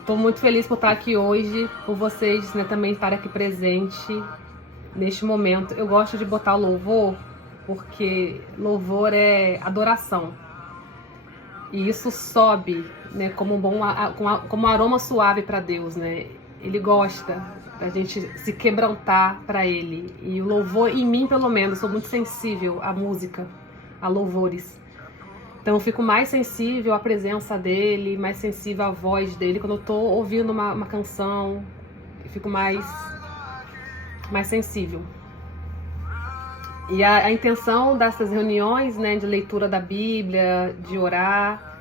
Estou muito feliz por estar aqui hoje, por vocês, né, também estarem aqui presente neste momento. Eu gosto de botar louvor, porque louvor é adoração. E isso sobe, né, como como um aroma suave para Deus, né? Ele gosta da gente se quebrantar para Ele. E o louvor, em mim pelo menos, sou muito sensível à música, a louvores. Então eu fico mais sensível à presença dele, mais sensível à voz dele. Quando eu tô ouvindo uma canção, eu fico mais sensível. E a intenção dessas reuniões, né, de leitura da Bíblia, de orar,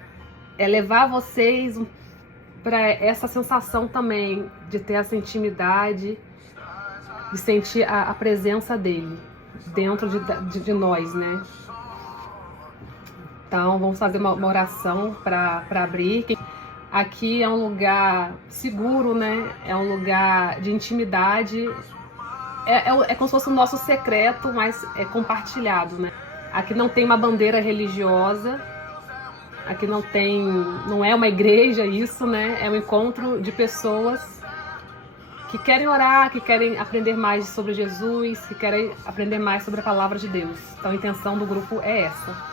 é levar vocês para essa sensação também, de ter essa intimidade, de sentir a presença dele dentro de nós, né? Então, vamos fazer uma oração para abrir. Aqui é um lugar seguro, né? É um lugar de intimidade. É como se fosse o nosso secreto, mas é compartilhado, né? Aqui não tem uma bandeira religiosa. Aqui não é uma igreja isso, né? É um encontro de pessoas que querem orar, que querem aprender mais sobre Jesus, que querem aprender mais sobre a palavra de Deus. Então, a intenção do grupo é essa.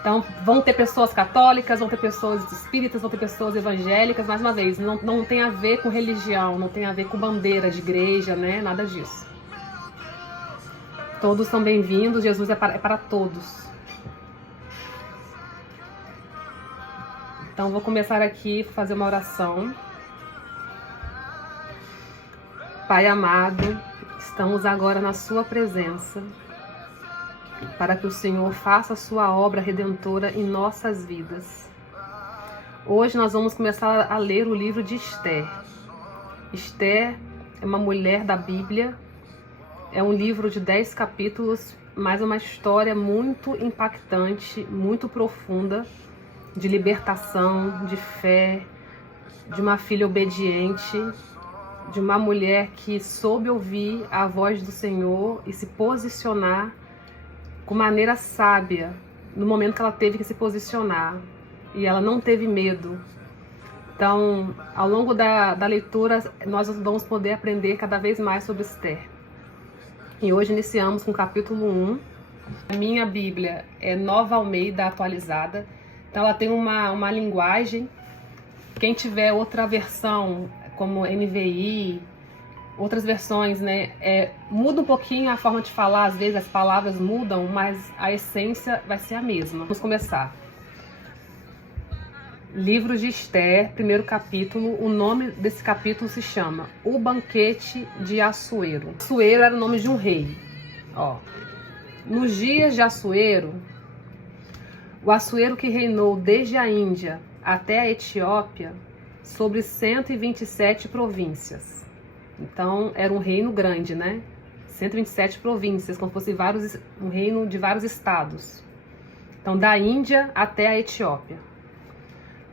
Então, vão ter pessoas católicas, vão ter pessoas espíritas, vão ter pessoas evangélicas. Mais uma vez, não tem a ver com religião, não tem a ver com bandeira de igreja, né? Nada disso. Todos são bem-vindos, Jesus é para todos. Então, vou começar aqui a fazer uma oração. Pai amado, estamos agora na sua presença, para que o Senhor faça a sua obra redentora em nossas vidas. Hoje nós vamos começar a ler o livro de Esther. Esther é uma mulher da Bíblia, é um livro de 10 capítulos, mas uma história muito impactante, muito profunda, de libertação, de fé, de uma filha obediente, de uma mulher que soube ouvir a voz do Senhor e se posicionar com maneira sábia no momento que ela teve que se posicionar, e ela não teve medo. Então, ao longo da leitura, nós vamos poder aprender cada vez mais sobre Esther. E hoje iniciamos com o capítulo 1. A minha Bíblia é Nova Almeida atualizada, então ela tem uma linguagem. Quem tiver outra versão, como NVI, outras versões, né, muda um pouquinho a forma de falar, às vezes as palavras mudam, mas a essência vai ser a mesma. Vamos começar. Livro de Esther, primeiro capítulo. O nome desse capítulo se chama O Banquete de Assuero. Assuero era o nome de um rei. Nos dias de Assuero, o Assuero que reinou desde a Índia até a Etiópia, sobre 127 províncias. Então, era um reino grande, né? 127 províncias, como se fosse um reino de vários estados. Então, da Índia até a Etiópia.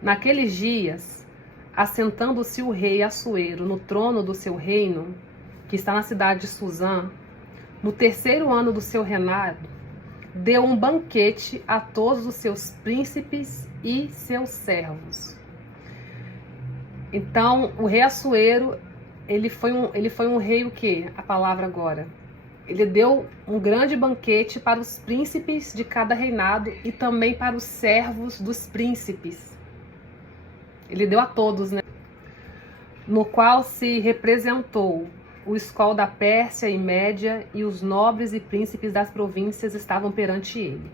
Naqueles dias, assentando-se o rei Assuero no trono do seu reino, que está na cidade de Suzã, no terceiro ano do seu reinado, deu um banquete a todos os seus príncipes e seus servos. Então, o rei Assuero, ele foi um rei o quê? A palavra agora. Ele deu um grande banquete para os príncipes de cada reinado e também para os servos dos príncipes. Ele deu a todos, né? No qual se representou o escol da Pérsia e Média, e os nobres e príncipes das províncias estavam perante ele.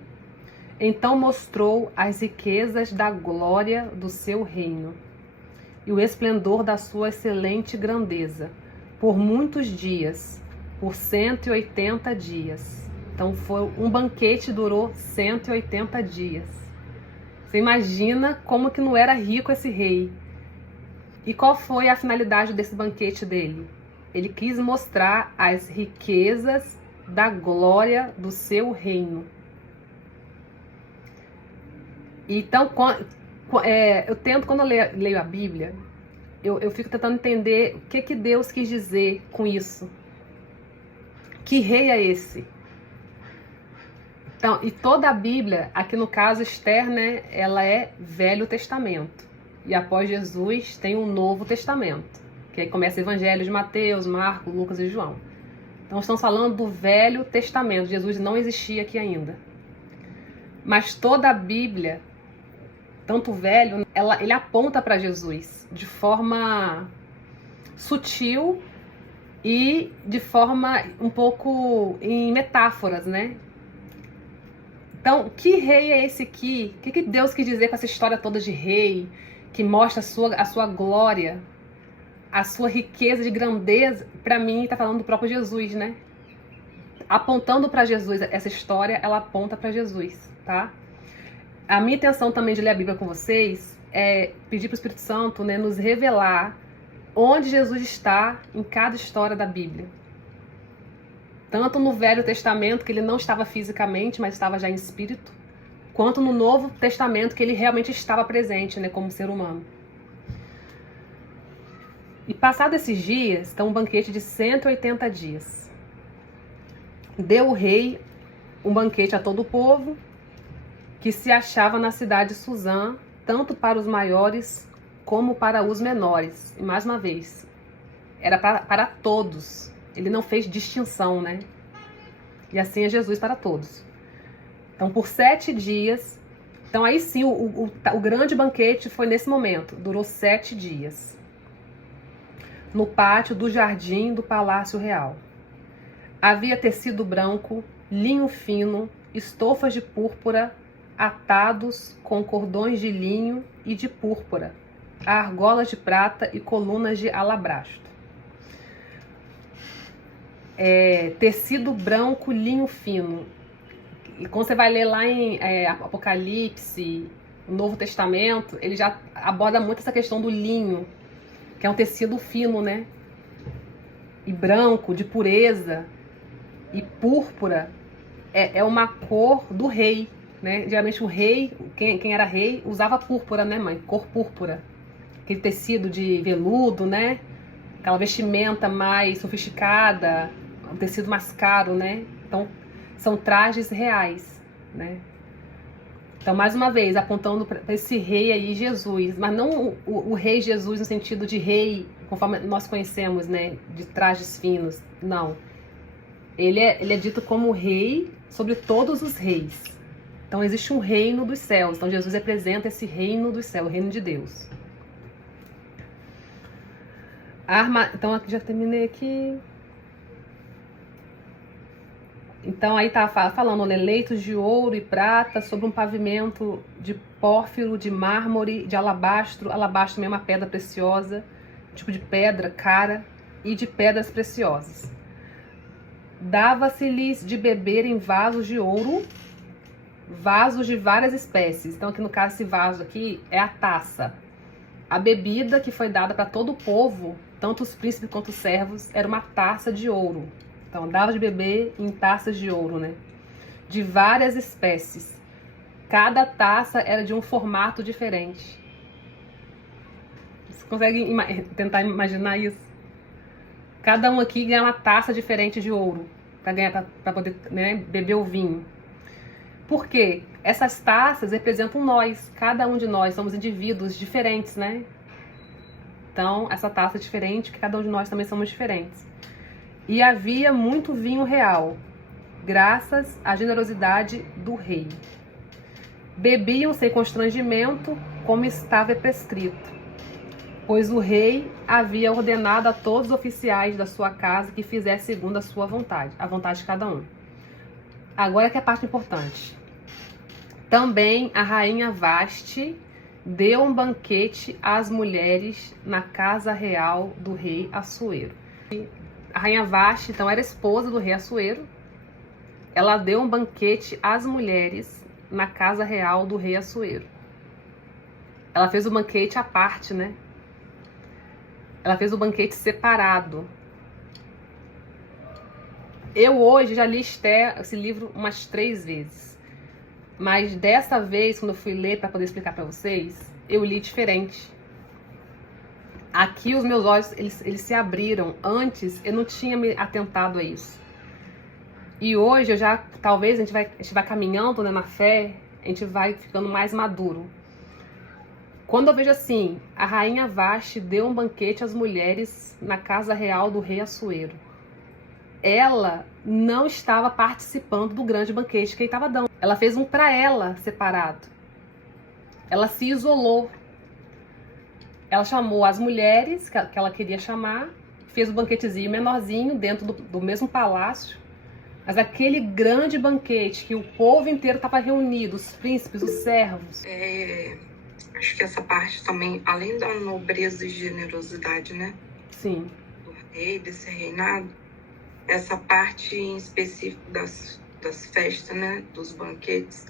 Então mostrou as riquezas da glória do seu reino e o esplendor da sua excelente grandeza, por muitos dias, por 180 dias. Então foi um banquete, durou 180 dias. Você imagina como que não era rico esse rei. E qual foi a finalidade desse banquete dele? Ele quis mostrar as riquezas da glória do seu reino. Então, eu tento, quando eu leio a Bíblia, eu fico tentando entender o que Deus quis dizer com isso. Que rei é esse? Então, e toda a Bíblia, aqui no caso Esther, né, ela é Velho Testamento. E após Jesus tem um Novo Testamento, que aí começa o Evangelho de Mateus, Marcos, Lucas e João. Então estamos falando do Velho Testamento. Jesus não existia aqui ainda. Mas toda a Bíblia, tanto o Velho, ele aponta para Jesus de forma sutil e de forma um pouco em metáforas, né? Então, que rei é esse aqui? O que Deus quis dizer com essa história toda de rei, que mostra a sua glória, a sua riqueza de grandeza? Para mim, está falando do próprio Jesus, né? Apontando para Jesus, essa história, ela aponta para Jesus, tá? A minha intenção também de ler a Bíblia com vocês é pedir para o Espírito Santo, né, nos revelar onde Jesus está em cada história da Bíblia. Tanto no Velho Testamento, que ele não estava fisicamente, mas estava já em espírito, quanto no Novo Testamento, que ele realmente estava presente, né, como ser humano. E passados esses dias, então um banquete de 180 dias. Deu o rei um banquete a todo o povo, que se achava na cidade de Suzã, tanto para os maiores como para os menores. E mais uma vez, era para todos. Ele não fez distinção, né? E assim é Jesus para todos. Então, por 7 dias... Então, aí sim, o grande banquete foi nesse momento. Durou 7 dias. No pátio do jardim do Palácio Real. Havia tecido branco, linho fino, estofas de púrpura, atados com cordões de linho e de púrpura, argolas de prata e colunas de alabastro. Tecido branco, linho fino. E quando você vai ler lá em Apocalipse, no Novo Testamento, ele já aborda muito essa questão do linho, que é um tecido fino, né? E branco, de pureza. E púrpura é uma cor do rei, né? Geralmente o rei, quem era rei, usava púrpura, né, mãe? Cor púrpura. Aquele tecido de veludo, né? Aquela vestimenta mais sofisticada, um tecido mais caro, né? Então, são trajes reais, né? Então, mais uma vez, apontando para esse rei aí, Jesus. Mas não o rei Jesus no sentido de rei, conforme nós conhecemos, né? De trajes finos. Não. Ele é dito como rei sobre todos os reis. Então, existe um reino dos céus. Então, Jesus representa esse reino dos céus, o reino de Deus. Então, aqui já terminei aqui. Então, aí tá falando, né, leitos de ouro e prata sobre um pavimento de pórfiro, de mármore, de alabastro. Alabastro também é uma pedra preciosa, tipo de pedra cara, e de pedras preciosas. Dava-se-lhes de beber em vasos de ouro, vasos de várias espécies. Então, aqui no caso, esse vaso aqui é a taça. A bebida que foi dada para todo o povo, tanto os príncipes quanto os servos, era uma taça de ouro. Então, dava de beber em taças de ouro, né? De várias espécies. Cada taça era de um formato diferente. Você consegue tentar imaginar isso? Cada um aqui ganha uma taça diferente de ouro para poder, né, beber o vinho. Por quê? Essas taças representam nós. Cada um de nós somos indivíduos diferentes, né? Então, essa taça é diferente, que cada um de nós também somos diferentes. E havia muito vinho real, graças à generosidade do rei. Bebiam sem constrangimento, como estava prescrito, pois o rei havia ordenado a todos os oficiais da sua casa que fizessem segundo a sua vontade, a vontade de cada um. Agora que é a parte importante. Também a rainha Vasti deu um banquete às mulheres na casa real do rei Assuero. A rainha Vasti, então, era esposa do rei Assuero. Ela deu um banquete às mulheres na casa real do rei Assuero. Ela fez o banquete à parte, né? Ela fez o banquete separado. Eu hoje já li esse livro umas 3 vezes. Mas dessa vez, quando eu fui ler para poder explicar para vocês, eu li diferente. Aqui os meus olhos, eles se abriram. Antes, eu não tinha me atentado a isso. E hoje, talvez, a gente vai caminhando, né, na fé, a gente vai ficando mais maduro. Quando eu vejo assim, a rainha Vashti deu um banquete às mulheres na casa real do rei Assuero. Ela não estava participando do grande banquete que ele estava dando. Ela fez um para ela separado. Ela se isolou. Ela chamou as mulheres que ela queria chamar, fez um banquetezinho menorzinho dentro do mesmo palácio. Mas aquele grande banquete que o povo inteiro estava reunido, os príncipes, os servos. Acho que essa parte também, além da nobreza e generosidade, né? Sim. Do rei, desse reinado, essa parte em específico das festas, né? Dos banquetes.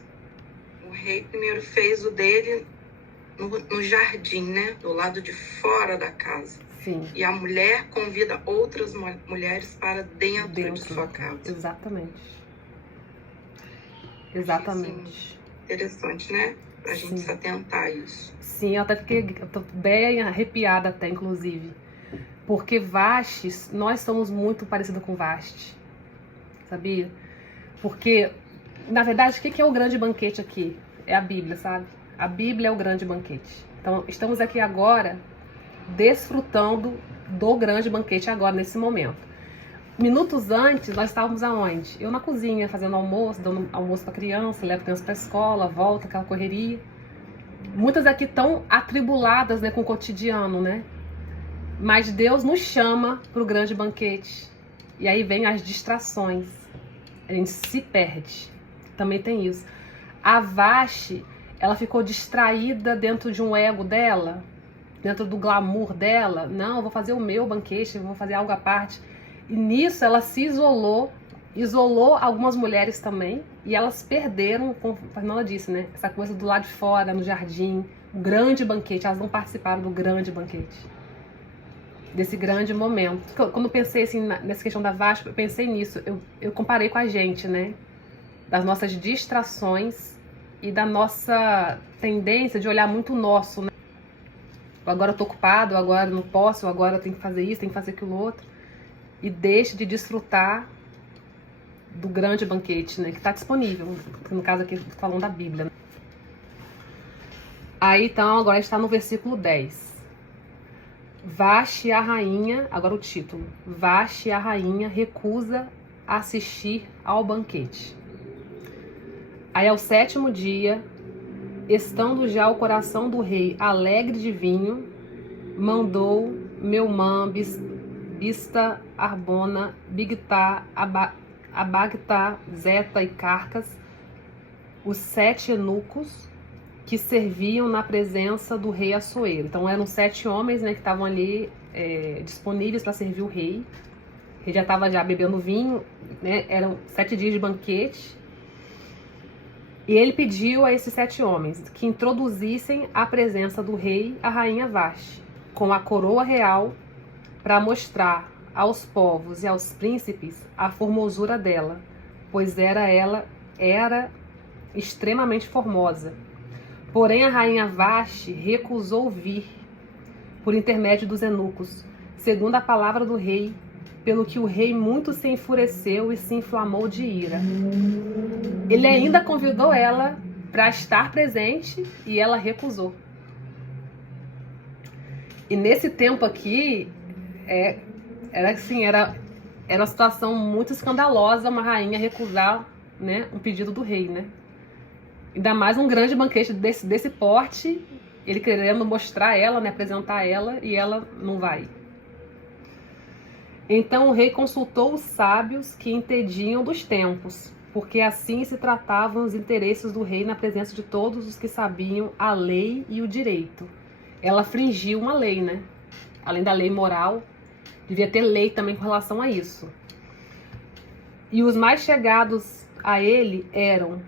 O rei primeiro fez o dele no jardim, né? Do lado de fora da casa. Sim. E a mulher convida outras mulheres para dentro de sua casa. Exatamente. Exatamente. Assim, interessante, né? Pra gente se atentar a isso. Sim, eu tô bem arrepiada até, inclusive. Porque Vashti, nós somos muito parecidos com Vashti. Sabia? Porque, na verdade, o que é o grande banquete aqui? É a Bíblia, sabe? A Bíblia é o grande banquete. Então, estamos aqui agora desfrutando do grande banquete agora, nesse momento. Minutos antes, nós estávamos aonde? Eu na cozinha, fazendo almoço, dando almoço para criança, levo a criança para a escola, volta, aquela correria. Muitas aqui estão atribuladas, né, com o cotidiano, né? Mas Deus nos chama para o grande banquete. E aí vem as distrações. A gente se perde. Também tem isso. A Vashti, ela ficou distraída dentro de um ego dela, dentro do glamour dela. Não, eu vou fazer o meu banquete, eu vou fazer algo à parte. E nisso ela se isolou algumas mulheres também, e elas perderam, como a Fernanda disse, né? Essa coisa do lado de fora, no jardim, o grande banquete. Elas não participaram do grande banquete, desse grande momento. Quando eu pensei assim, nessa questão da Vashti, eu pensei nisso, eu comparei com a gente, né? Das nossas distrações e da nossa tendência de olhar muito o nosso, né? Agora eu tô ocupado, agora eu não posso, agora eu tenho que fazer isso, tenho que fazer aquilo outro. E deixe de desfrutar do grande banquete, né, que está disponível. No caso aqui, falando da Bíblia. Aí, então, agora está no versículo 10. Vashti, a rainha, agora o título. Vashti, a rainha, recusa assistir ao banquete. Aí, ao 7º dia, estando já o coração do rei alegre de vinho, mandou Meumã, Bista, Arbona, Bigtá, Abagtá, Zeta e Carcas, os 7 eunucos que serviam na presença do rei Assuero. Então eram 7 homens, né, que estavam ali disponíveis para servir o rei. Ele já estava já bebendo vinho, né, eram 7 dias de banquete. E ele pediu a esses 7 homens que introduzissem à presença do rei a rainha Vashti, com a coroa real, para mostrar aos povos e aos príncipes a formosura dela, pois ela era extremamente formosa. Porém, a rainha Vashti recusou vir por intermédio dos eunucos, segundo a palavra do rei, pelo que o rei muito se enfureceu e se inflamou de ira. Ele ainda convidou ela para estar presente e ela recusou. E nesse tempo aqui, era uma situação muito escandalosa uma rainha recusar, né, um pedido do rei, né? Ainda mais um grande banquete desse porte, ele querendo mostrar ela, né, apresentar ela, e ela não vai. Então o rei consultou os sábios que entendiam dos tempos, porque assim se tratavam os interesses do rei na presença de todos os que sabiam a lei e o direito. Ela infringiu uma lei, né? Além da lei moral, devia ter lei também com relação a isso. E os mais chegados a ele eram,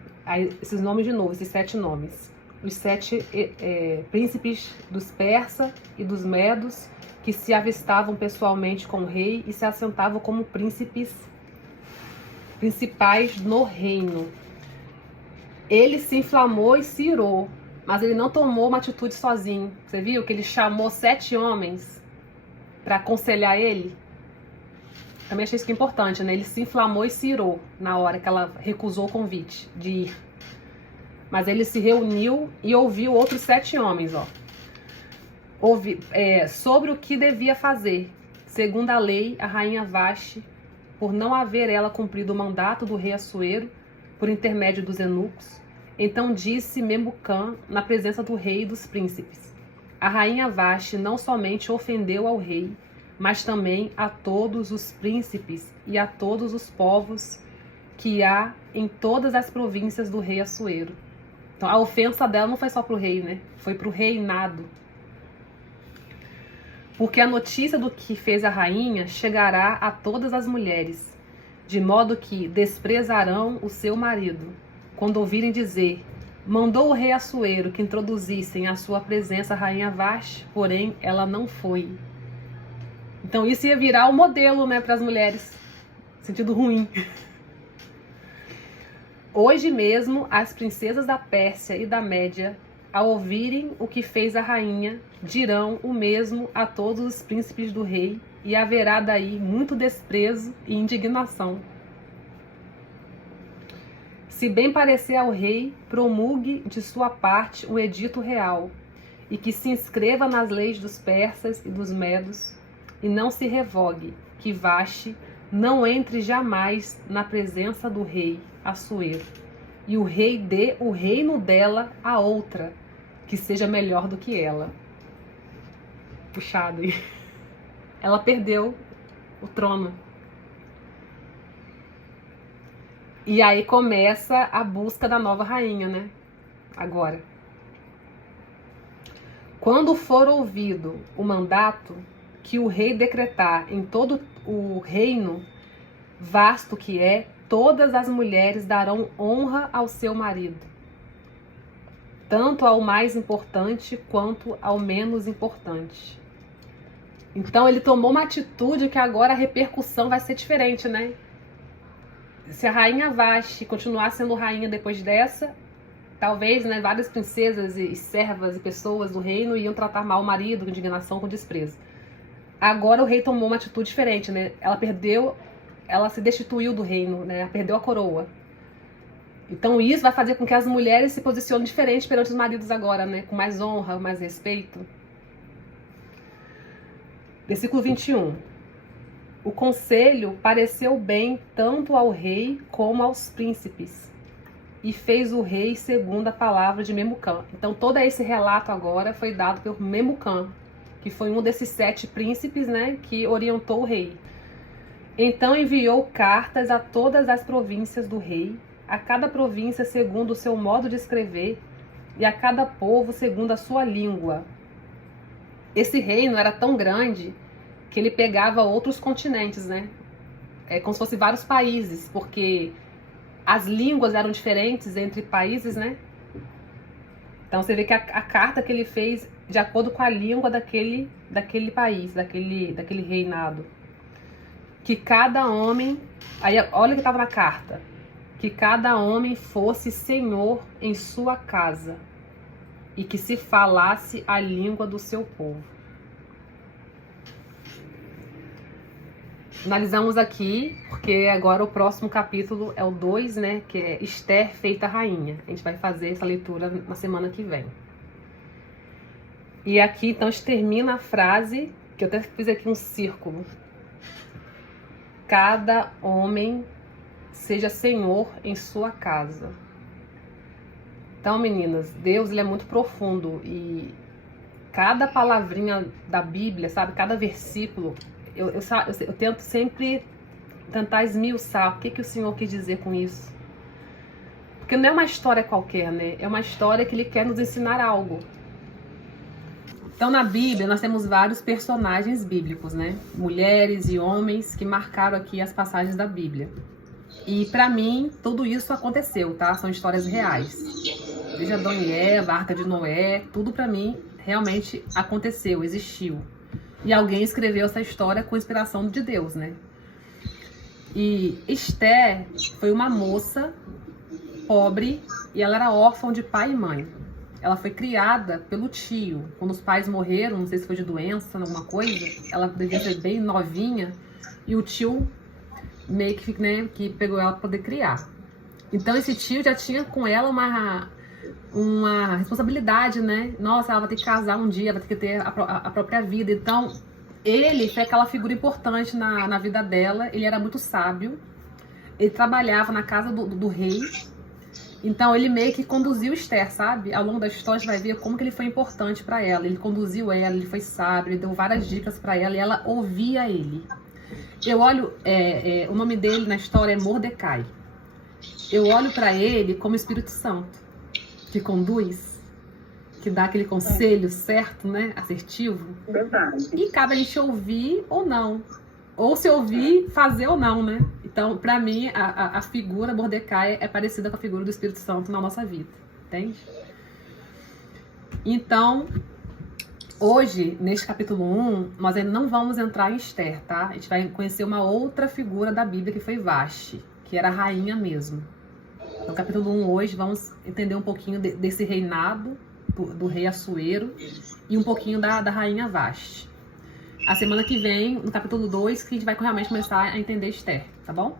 esses nomes de novo, esses 7 nomes. Os 7 príncipes dos persas e dos medos, que se avistavam pessoalmente com o rei e se assentavam como príncipes principais no reino. Ele se inflamou e se irou, mas ele não tomou uma atitude sozinho. Você viu que ele chamou 7 homens para aconselhar ele? Também achei isso que é importante, né? Ele se inflamou e se irou na hora que ela recusou o convite de ir. Mas ele se reuniu e ouviu outros 7 homens, ó. sobre o que devia fazer. Segundo a lei, a rainha Vashti, por não haver ela cumprido o mandato do rei Assuero, por intermédio dos eunucos, então disse Memucã na presença do rei e dos príncipes: a rainha Vashti não somente ofendeu ao rei, mas também a todos os príncipes e a todos os povos que há em todas as províncias do rei Assuero. Então a ofensa dela não foi só para o rei, né? Foi para o reinado. Porque a notícia do que fez a rainha chegará a todas as mulheres, de modo que desprezarão o seu marido, quando ouvirem dizer: mandou o rei Assuero que introduzissem à sua presença a rainha Vashti, porém ela não foi. Então isso ia virar o modelo, né, para as mulheres. Sentido ruim. Hoje mesmo, as princesas da Pérsia e da Média, ao ouvirem o que fez a rainha, dirão o mesmo a todos os príncipes do rei, e haverá daí muito desprezo e indignação. Se bem parecer ao rei, promulgue de sua parte um edito real, e que se inscreva nas leis dos persas e dos medos, e não se revogue, que Vashti não entre jamais na presença do rei Assuero, e o rei dê o reino dela a outra, que seja melhor do que ela. Puxado aí. Ela perdeu o trono. E aí começa a busca da nova rainha, né? Agora. Quando for ouvido o mandato que o rei decretar em todo o reino vasto que é, todas as mulheres darão honra ao seu marido, tanto ao mais importante quanto ao menos importante. Então ele tomou uma atitude que agora a repercussão vai ser diferente, né? Se a rainha Vashti continuar sendo rainha depois dessa, talvez, né, várias princesas e servas e pessoas do reino iam tratar mal o marido, com indignação, com desprezo. Agora o rei tomou uma atitude diferente, né? Ela se destituiu do reino, né? Ela perdeu a coroa. Então isso vai fazer com que as mulheres se posicionem diferente perante os maridos agora, né? Com mais honra, mais respeito. Versículo 21. O conselho pareceu bem tanto ao rei como aos príncipes, e fez o rei segundo a palavra de Memucã. Então todo esse relato agora foi dado por Memucã, que foi um desses 7 príncipes, né, que orientou o rei. Então enviou cartas a todas as províncias do rei, a cada província segundo o seu modo de escrever, e a cada povo segundo a sua língua. Esse reino era tão grande que ele pegava outros continentes, né? Como se fossem vários países, porque as línguas eram diferentes entre países, né? Então você vê que a carta que ele fez de acordo com a língua daquele país, daquele reinado. Que cada homem, aí olha o que estava na carta, que cada homem fosse senhor em sua casa e que se falasse a língua do seu povo. Finalizamos aqui, porque agora o próximo capítulo é o 2, né, que é Esther feita rainha. A gente vai fazer essa leitura na semana que vem. E aqui, então, termina a frase, que eu até fiz aqui um círculo. Cada homem seja senhor em sua casa. Então, meninas, Deus, ele é muito profundo e cada palavrinha da Bíblia, sabe, cada versículo, eu tento sempre tentar esmiuçar o que o Senhor quis dizer com isso. Porque não é uma história qualquer, né? É uma história que ele quer nos ensinar algo. Então, na Bíblia, nós temos vários personagens bíblicos, né? Mulheres e homens que marcaram aqui as passagens da Bíblia. E, pra mim, tudo isso aconteceu, tá? São histórias reais. Desde Adão e Eva, a Arca de Noé, tudo pra mim realmente aconteceu, existiu. E alguém escreveu essa história com inspiração de Deus, né? E Esther foi uma moça pobre e ela era órfã de pai e mãe. Ela foi criada pelo tio. Quando os pais morreram, não sei se foi de doença, alguma coisa, ela devia ser bem novinha e o tio meio que, né, que pegou ela para poder criar. Então esse tio já tinha com ela uma responsabilidade, né? Nossa, ela vai ter que casar um dia, vai ter que ter a própria vida. Então, ele foi aquela figura importante na vida dela. Ele era muito sábio. Ele trabalhava na casa do rei. Então, ele meio que conduziu Esther, sabe? Ao longo da história, a gente vai ver como que ele foi importante para ela. Ele conduziu ela, ele foi sábio, ele deu várias dicas para ela e ela ouvia ele. Eu olho, o nome dele na história é Mordecai. Eu olho para ele como Espírito Santo, que conduz, que dá aquele conselho certo, né? Assertivo. Verdade. E cabe a gente ouvir ou não. Ou se ouvir, fazer ou não, né? Então, para mim, a figura Mordecai é parecida com a figura do Espírito Santo na nossa vida. Entende? Então, hoje, neste capítulo 1, nós ainda não vamos entrar em Esther, tá? A gente vai conhecer uma outra figura da Bíblia que foi Vasti, que era a rainha mesmo. No capítulo 1 hoje, vamos entender um pouquinho desse reinado do rei Assuero e um pouquinho da rainha Vasti. A semana que vem, no capítulo 2, que a gente vai realmente começar a entender Esther, tá bom?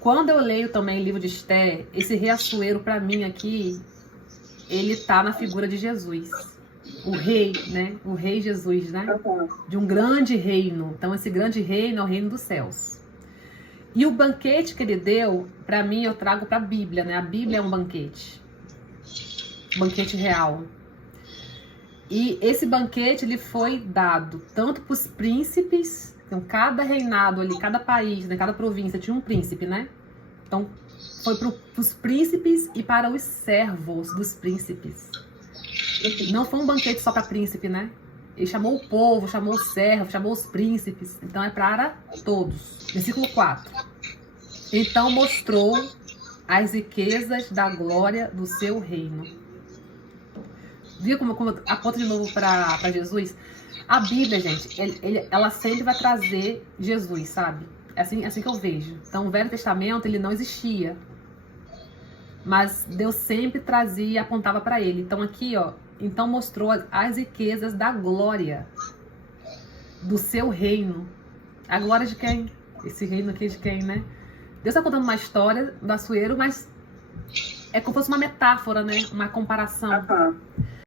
Quando eu leio também o livro de Esther, esse rei Assuero, pra mim aqui, ele tá na figura de Jesus. O rei, né? O rei Jesus, né? De um grande reino. Então, esse grande reino é o reino dos céus. E o banquete que ele deu, pra mim, eu trago pra Bíblia, né? A Bíblia é um banquete. Banquete real. E esse banquete, ele foi dado tanto para os príncipes, então cada reinado ali, cada país, né, cada província tinha um príncipe, né? Então, foi para os príncipes e para os servos dos príncipes. Não foi um banquete só para príncipe, né? Ele chamou o povo, chamou os servos, chamou os príncipes. Então, é para todos. Versículo 4. Então, mostrou as riquezas da glória do seu reino. Viu como aponta de novo para Jesus? A Bíblia, gente, ela sempre vai trazer Jesus, sabe? É assim que eu vejo. Então, o Velho Testamento, ele não existia. Mas Deus sempre trazia e apontava para ele. Então, aqui, ó, então mostrou as riquezas da glória do seu reino. A glória de quem? Esse reino aqui de quem, né? Deus está contando uma história do Assuero, mas é como se fosse uma metáfora, né? Uma comparação.